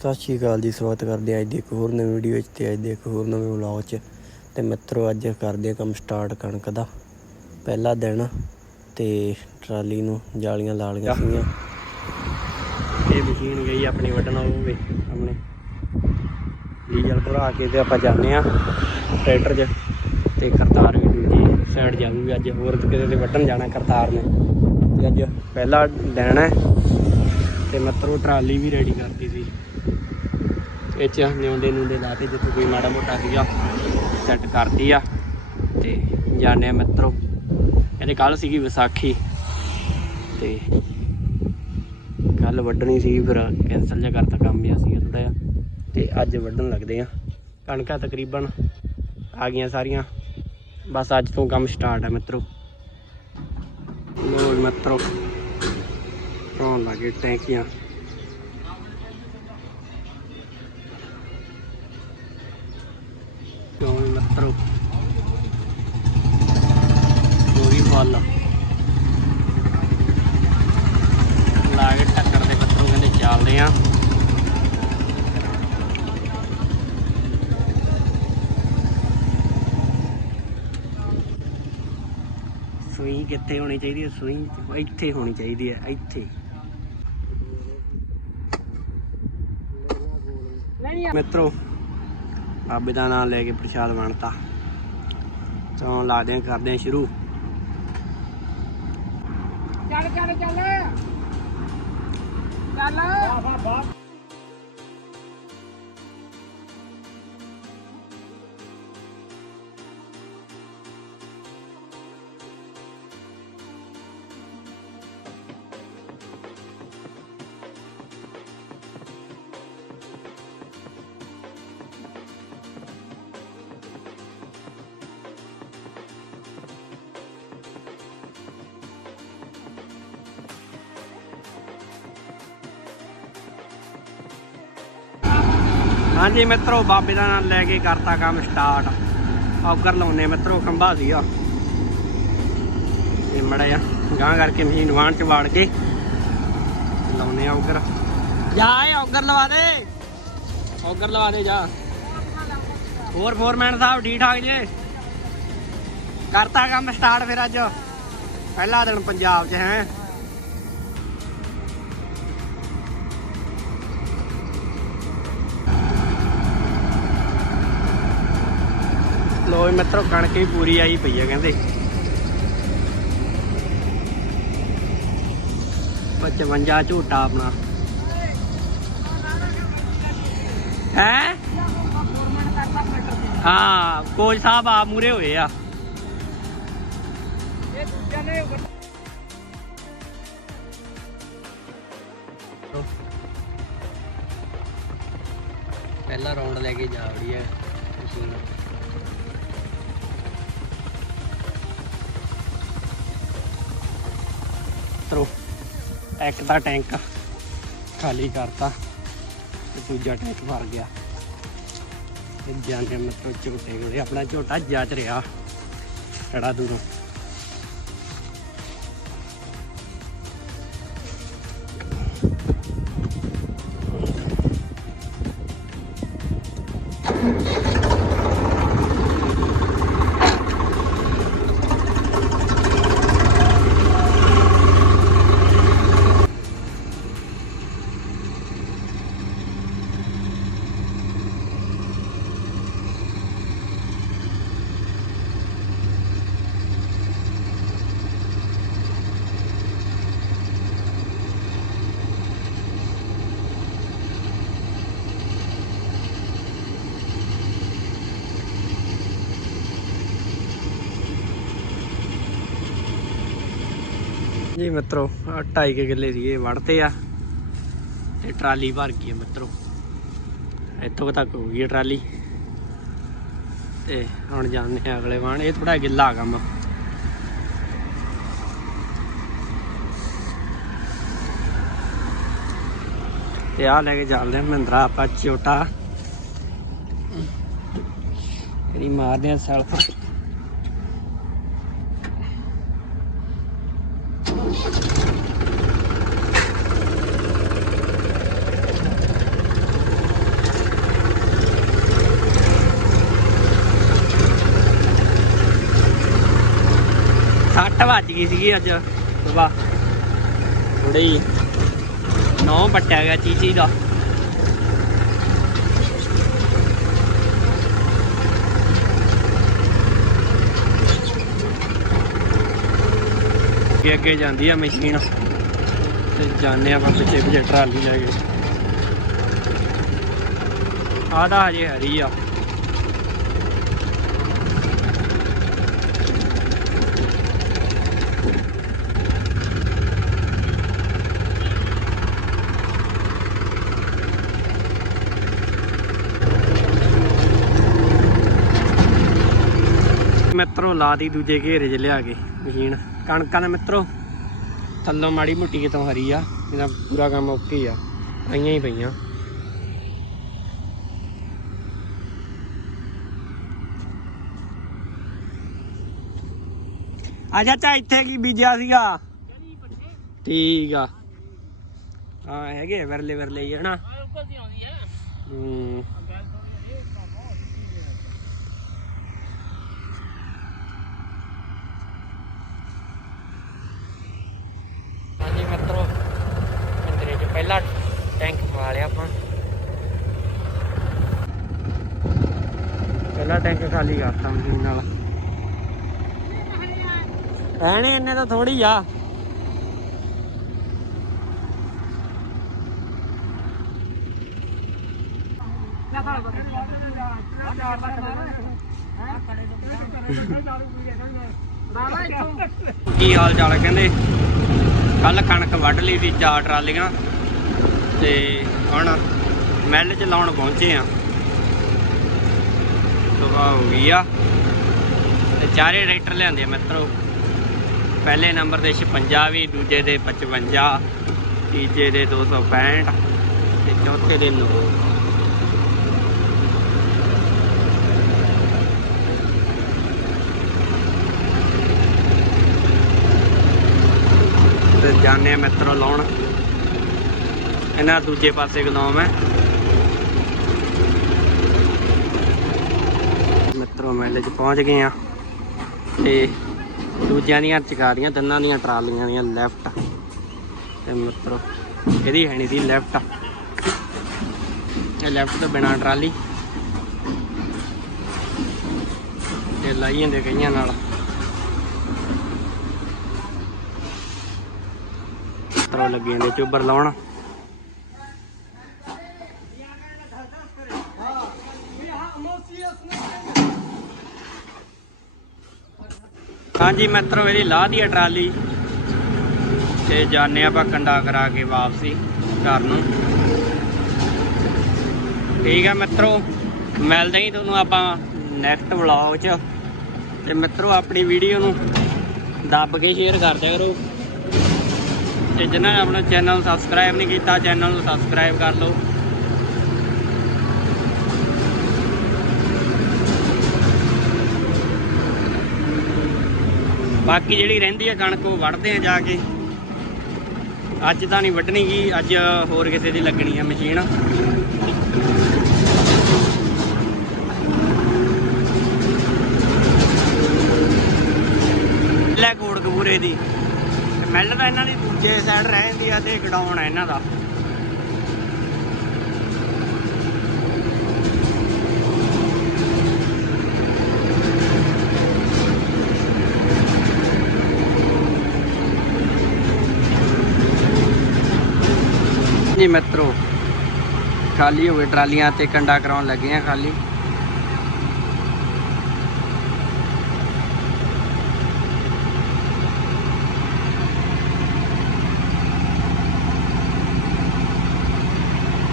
ਸਤਿ ਸ਼੍ਰੀ ਅਕਾਲ ਜੀ ਸਵਾਗਤ ਕਰਦੇ ਅੱਜ ਦੀ ਇੱਕ ਹੋਰ ਨਵੀਂ ਵੀਡੀਓ ਵਿੱਚ ਤੇ ਅੱਜ ਦੇ ਇੱਕ ਹੋਰ ਨਵੇਂ ਵਲੌਗ 'ਚ ਤੇ ਮਿੱਤਰੋ ਅੱਜ ਕਰਦੇ ਕੰਮ ਸਟਾਰਟ ਕਣਕ ਦਾ। ਪਹਿਲਾ ਦਿਨ ਤੇ ਟਰਾਲੀ ਨੂੰ ਜਾਲੀਆਂ ਲਾ ਲਈਆਂ ਸੀਗੀਆਂ। ਇਹ ਮਸ਼ੀਨ ਗਈ ਆਪਣੀ ਵੱਢਣ ਉਹ ਵੇ ਸਾਹਮਣੇ। ਡੀਜ਼ਲ ਭਰਾ ਕੇ ਤੇ ਆਪਾਂ ਜਾਂਦੇ ਆ ਟਰੈਕਟਰ 'ਚ ਤੇ ਕਰਤਾਰ ਵੀ ਦੂਜੀ ਸਾਈਡ ਜਾਊਗੀ। ਅੱਜ ਹੋਰ ਕਿਤੇ ਤੇ ਵੱਢਣ ਜਾਣਾ ਕਰਤਾਰ ਨੇ। ਤੇ ਅੱਜ ਪਹਿਲਾ ਦਿਨ ਹੈ ਤੇ ਮਿੱਤਰੋ ਟਰਾਲੀ ਵੀ ਰੈਡੀ ਕਰਤੀ ਇਹ ਚ ਨਿਉਂਦੇ ਨੂੰਦੇ ਲਾ ਕੇ ਜਿੱਥੇ ਕੋਈ ਮਾੜਾ ਮੋਟਾ ਸੀਗਾ ਸੈੱਟ ਕਰਤੀ ਆ ਤੇ ਜਾਣੇ ਆ ਮਿੱਤਰੋ। ਇਹਦੇ ਕੱਲ ਸੀਗੀ ਵਿਸਾਖੀ ਤੇ ਕੱਲ ਵੱਢਣੀ ਸੀ, ਫਿਰ ਕੈਨਸਲ ਜਿਹਾ ਕਰਤਾ ਕੰਮ ਜਿਹਾ ਸੀਗਾ ਥੋੜਾ ਜਿਹਾ ਤੇ ਅੱਜ ਵੱਢਣ ਲੱਗਦੇ ਆ। ਕਣਕਾਂ ਤਕਰੀਬਨ ਆ ਗਈਆਂ ਸਾਰੀਆਂ। ਬਸ ਅੱਜ ਤੋਂ ਕੰਮ ਸਟਾਰਟ ਆ ਮਿੱਤਰੋ। ਲੋ ਮਿੱਤਰੋ ਧੋਣ ਲੱਗੇ ਟੈਂਕੀਆਂ। ਲੋ ਮਿੱਤਰੋ ਪੂਰੀ ਲਾ ਕੇ ਟੱਕਰ ਦੇ ਮਿੱਤਰੋ ਕਹਿੰਦੇ ਚੱਲਦੇ ਆ। ਸੂਈ ਕਿੱਥੇ ਹੋਣੀ ਚਾਹੀਦੀ ਹੈ ਸੂਈ ਇੱਥੇ ਹੋਣੀ ਚਾਹੀਦੀ ਹੈ ਇੱਥੇ। ਮਿੱਤਰੋ ਬਾਬੇ ਦਾ ਨਾਮ ਲੈ ਕੇ ਪ੍ਰਸ਼ਾਦ ਬਣਤਾ ਚੋਂ ਲਾਦੇ ਆਂ ਕਰਦੇ ਆਂ ਸ਼ੁਰੂ। ਚੱਲ ਚੱਲ ਚੱਲ। ਚੱਲ। ਹਾਂਜੀ ਮਿੱਤਰੋ, ਬਾਬੇ ਦਾ ਨਾਮ ਲੈ ਕੇ ਕਰਤਾ ਕੰਮ ਸਟਾਰਟ ਔਗਰ ਲਾਉਨੇ ਮਿੱਤਰੋ, ਖੰਭਾ ਸੀਗਾ। ਇਹ ਮੜਾ ਜਾ ਗਾਂ ਕਰਕੇ ਮਸ਼ੀਨ ਵਾਣ ਚ ਵਾੜ ਕੇ ਲਾਉਨੇ ਆ ਜਾ ਇਹ ਔਗਰ ਲਵਾ ਦੇ। ਔਗਰ ਲਵਾ ਦੇ ਜਾ। ਹੋਰ ਫੋਰਮੈਨ ਸਾਹਿਬ ਠੀਕ ਠਾਕ ਜੇ? ਕਰਤਾ ਕੰਮ ਸਟਾਰਟ ਫਿਰ ਅੱਜ। ਪਹਿਲਾ ਦਿਨ ਪੰਜਾਬ 'ਚ, ਹੈ? ਲੋ ਵੀ ਮਿੱਤਰੋ, ਕਣਕ ਵੀ ਪੂਰੀ ਆਈ ਪਈ ਆ, ਕਹਿੰਦੇ। 55 ਝੋਟਾ ਆਪਣਾ। ਹੈ? ਹਾਂ, ਕੋਚ ਸਾਹਿਬ ਆ ਮੂਰੇ ਹੋਏ ਆ। ਪਹਿਲਾ ਰਾਉਂਡ ਲੈ ਕੇ ਜਾ ਰਹੀ ਹੈ ਮਸ਼ੀਨ ਤਰੋ ਇੱਕ ਦਾ ਟੈਂਕ ਖਾਲੀ ਕਰਤਾ ਤੇ ਦੂਜਾ ਟੈਂਕ ਭਰ ਗਿਆ। ਤੇ ਜਾਂਦੇ ਮਤਲਬ ਝੋਟੇ ਕੋਲੇ ਆਪਣਾ ਝੋਟਾ ਜੱਜ ਰਿਹਾ। ਖੜਾ ਦੂਰੋਂ। ਜੀ ਮਿੱਤਰੋ, ਆਹ ਢਾਈ ਕੁ ਕਿੱਲੇ ਸੀ ਵੜਤੇ ਆ। ਤੇ ਟਰਾਲੀ ਭਰ ਗਈ ਮਿੱਤਰੋ। ਇੱਥੋਂ ਤੱਕ ਹੋ ਗਈ ਟਰਾਲੀ। ਤੇ ਹੁਣ ਜਾਂਦੇ ਆ ਅਗਲੇ ਵਾਣ ਇਹ ਥੋੜਾ ਗਿੱਲਾ ਕੰਮ। ਤੇ ਆ ਲੈ ਕੇ ਚੱਲਦੇ ਆ ਮਹਿੰਦਰਾ ਆਪਾਂ ਚੋਟਾ। ਇਹਦੀ ਮਾਰਦੇ ਆ ਸੈਲਫ। ਸੱਟ ਵੱਜ ਗਈ ਸੀਗੀ ਅੱਜ। ਵਾਹ। ਥੋੜੀ ਨੌ ਪੱਟਿਆ ਗਿਆ ਚੀਚੀ ਦਾ। ਅੱਗੇ ਅੱਗੇ ਜਾਂਦੀ ਆ ਮਸ਼ੀਨ। ਤੇ ਜਾਣੇ ਆਪਾਂ ਪਿੱਛੇ ਪਿੱਛੇ ਟਰਾਲੀ ਲੈ ਕੇ। ਆਦਾ ਹਜੇ ਹਰੀ ਆ। ਮਿੱਤਰੋ ਲਾ ਦੀ ਦੂਜੇ ਘੇਰੇ 'ਚ ਲਿਆ ਕੇ ਮਸ਼ੀਨ। ਕਣਕਾਂ ਦੇ ਮਿੱਤਰੋ ਥੱਲੋਂ ਮਾੜੀ ਮੁੱਟੀ ਕਿਤੋਂ ਹਰੀ ਆ ਇਹਦਾ ਪੂਰਾ ਕੰਮ ਓਕੇ ਆ ਆਈਆਂ ਹੀ ਪਈਆਂ। ਆ ਚਾਚਾ ਇੱਥੇ ਕੀ ਬੀਜਿਆ ਸੀਗਾ? ਠੀਕ ਆ। ਹਾਂ ਹੈਗੇ ਆ ਵਰਲੇ ਵਰਲੇ ਹੀ ਹਨਾ? ਹੂੰ ਹਾਂਜੀ ਮਿੱਤਰੋ ਮੰਦਰੇ 'ਚ ਪਹਿਲਾ ਟੈਂਕ ਪਾ ਲਿਆ ਆਪਾਂ ਪਹਿਲਾ ਟੈਂਕ ਖਾਲੀ ਕਰਤਾ ਮਸ਼ੀਨ ਨਾਲ। ਐਣੇ ਇੰਨੇ ਤਾਂ ਥੋੜੀ ਆ। ਕੀ ਹਾਲ ਚਾਲ ਕਹਿੰਦੇ? ਕੱਲ ਕਣਕ ਵੱਢ ਲਈ ਸੀ ਚਾਰ ਟਰਾਲੀਆਂ ਤੇ ਹੁਣ ਮਿੱਲ ਚ ਲਾਉਣ ਪਹੁੰਚੇ ਆ। ਸੁਬਾਹ ਹੋ ਗਈ ਆ। ਤੇ ਚਾਰੇ ਟਰੈਕਟਰ ਲਿਆਂਦੇ ਆ ਮਿੱਤਰੋ। ਪਹਿਲੇ ਨੰਬਰ ਦੇ 56 ਵੀ, ਦੂਜੇ ਦੇ 55 ਤੀਜੇ ਦੇ 265 ਤੇ ਚੌਥੇ ਦੇ 9 ਤੇ ਜਾਣੇ ਆ ਮਿੱਤਰੋ ਲਾਉਣ। ਇਹਨਾਂ ਦੂਜੇ ਪਾਸੇ ਗਲਾਉਮ ਹੈ। ਮਿੱਤਰੋ, ਮੇਲੇ 'ਚ ਪਹੁੰਚ ਗਏ ਆ ਤੇ ਦੂਜਿਆਂ ਦੀਆਂ ਚਕਾਰੀਆਂ, ਤਿੰਨਾਂ ਦੀਆਂ ਟਰਾਲੀਆਂ ਦੀਆਂ ਲੈਫਟ ਤੇ ਮਿੱਤਰੋ, ਇਹਦੀ ਹੈ ਨਹੀਂ ਸੀ ਲੈਫਟ ਇਹ ਲੈਫਟ ਤੋਂ ਬਿਨਾ ਟਰਾਲੀ। ਤੇ ਲਾਈ ਜਾਂਦੇ ਕਈਆਂ ਨਾਲ। ਤਰੋ ਲੱਗੇ ਨੇ ਚੋਬਰ ਲਾਉਣ। ਹਾਂਜੀ ਮਿੱਤਰੋ, ਇਹਦੀ ਲਾਹ ਦੀ ਆ ਟਰਾਲੀ ਤੇ ਜਾਣੇ ਆਪਾਂ ਕੰਡਾ ਕਰਾ ਕੇ ਵਾਪਸੀ ਘਰ ਨੂੰ। ਠੀਕ ਹੈ ਮਿੱਤਰੋ, ਮਿਲਦੇ ਹੀ ਤੁਹਾਨੂੰ ਆਪਾਂ ਨੈਕਸਟ ਵਲੌਗ 'ਚ। ਤੇ ਮਿੱਤਰੋ, ਆਪਣੀ ਵੀਡੀਓ ਨੂੰ ਦੱਬ ਕੇ ਸ਼ੇਅਰ ਕਰ ਦਿਆ ਕਰੋ। ਤੇ ਜਿਨ੍ਹਾਂ ਨੇ ਆਪਣਾ ਚੈਨਲ ਸਬਸਕ੍ਰਾਈਬ ਨਹੀਂ ਕੀਤਾ ਚੈਨਲ ਨੂੰ ਸਬਸਕ੍ਰਾਈਬ ਕਰ ਲਓ। ਬਾਕੀ ਜਿਹੜੀ ਰਹਿੰਦੀ ਹੈ ਕਣਕ ਉਹ ਵੱਢਦੇ ਆ ਜਾ ਕੇ। ਅੱਜ ਤਾਂ ਨਹੀਂ ਵੱਢਣੀ ਗੀ, ਅੱਜ ਹੋਰ ਕਿਸੇ ਦੀ ਲੱਗਣੀ ਆ ਮਸ਼ੀਨ। ਲੈ ਕੋੜ ਕਪੂਰੇ ਦੀ। ਤੇ ਮਿਲ ਤਾਂ ਇਹਨਾਂ ਦੀ ਦੂਜੇ ਸਾਈਡ ਰਹਿ ਜਾਂਦੀ ਆ ਤੇ ਗਡਾਉਣ ਆ ਇਹਨਾਂ ਦਾ। ਜੀ ਮਿੱਤਰੋ ਖਾਲੀ ਗਏ ਟਰਾਲੀਆਂ ਤੇ ਕੰਡਾ ਕਰਾਉਣ ਲੱਗੇ ਆ ਖਾਲੀ।